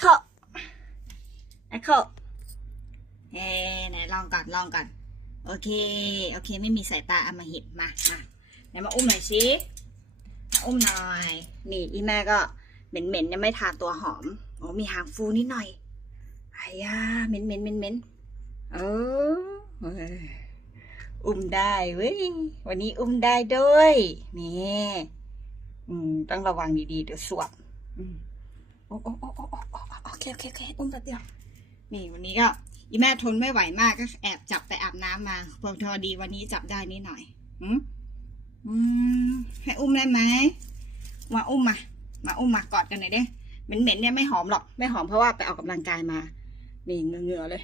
โคไอโคเอ้ไหนลองก่อนลองก่อน โอเค โอเค ไม่มีสายตาอำมาหิตมามาไหนมาอุ้มหน่อยสิอุ้มหน่อย นี่อีแม่ก็เหม็นเหม็นๆยังไม่ทาตัวหอมโอ้มีหางฟูนิดหน่อยไอ้ยาเหม็นเหม็นเหม็นเหม็นเอออุ้มได้เว้ยวันนี้อุ้มได้ด้วยนี่อืมต้องระวังดีๆเดี๋ยวสวบอืม โอ้โอ้โอ้โอ้โอเคโอเคโอเคอุ้มแป๊บเดียวนี่วันนี้ก็อีแม่ทนไม่ไหวมากก็แอบจับไปอาบน้ำมาพอทอดีวันนี้จับได้นิดหน่อยอืมอืมให้อุ้มได้ไหมมาอุ้มมา มาอุ้มมากอดกันหน่อยเด้เหม็นๆเนี่ยไม่หอมหรอกไม่หอมเพราะว่าไปออกกำลังกายมานี่เหงื่อเลย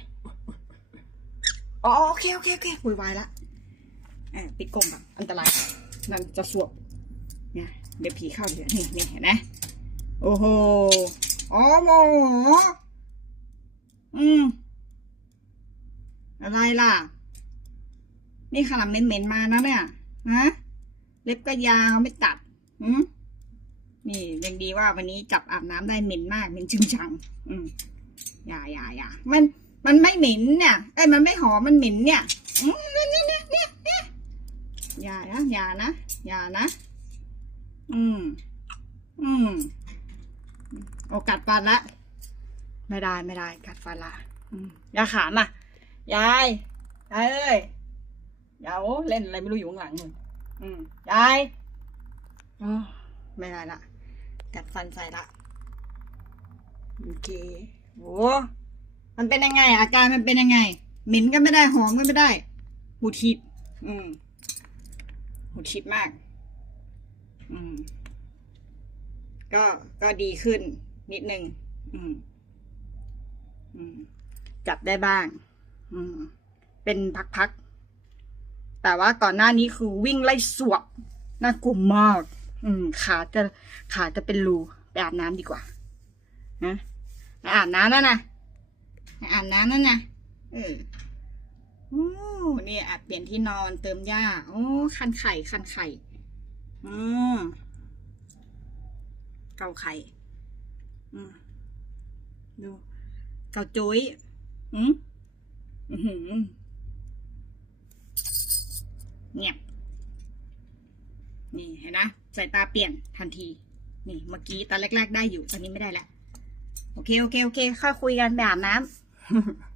อ๋อโอเคโอเคโอเควุ่นวายละอ่าปิดกรงก่อนอันตรายนั่นจะสวบเนี่ยเดี๋ยวผีเข้าเดี๋ยวนี่นี่เห็นไหม โอ้โห อ๋อโมโห อืม อะไรล่ะ นี่ขนาดเหม็นๆมานะเนี่ย ฮะ เล็บก็ยาวไม่ตัด อืม นี่ยังดีว่าวันนี้จับอาบน้ำได้เหม็นมากเหม็นจึงจัง อืม อย่าอย่าอย่ามัน มันไม่เหม็นเนี่ยไอ้ย มันไม่หอม มันเหม็นเนี่ย อืมเนี่ยเนี่ยเนี่ยเนี่ยเนี่ยอย่านะ อย่านะ อย่านะ อืม อืม โอกัดฟันละ ไม่ได้ไม่ได้กัดฟันละอืมอยาขามอะ ยายยายเอ้ยยายโอ้เล่นอะไรไม่รู้อยู่ข้างหลังมึงอืมยายอ๋อไม่ได้ละกัดฟันใส่ละโอเคโอ้มันเป็นยังไง อาการมันเป็นยังไงเหม็นก็ไม่ได้หอมก็ไม่ได้หูทิพอืมหูทิพมาก อืม ก็ก็ดีขึ้นนิดนึงอืม อืม จับได้บ้าง อืม เป็นพักๆ แต่ว่าก่อนหน้านี้คือวิ่งไล่สวบน่ากลัวมาก อืม ขาจะขาจะเป็นรูไปอาบน้ำดีกว่านะไปอาบน้ำแล้วนะไปอาบน้ำแล้วนะเออโอ้นี่อาบเปลี่ยนที่นอนเติมหญ้า โอ้ คันไข่ คันไข่ อืม เกาไข่อืมดูเกาจุ้ยอืมอื้อหือเงียบนี่เห็นนะสายตาเปลี่ยนทันที นี่เมื่อกี้ตอนแรก ๆ ได้อยู่ ตอนนี้ไม่ได้แล้ว โอเค โอเค โอเค ค่อยคุยกันไปอาบน้ำ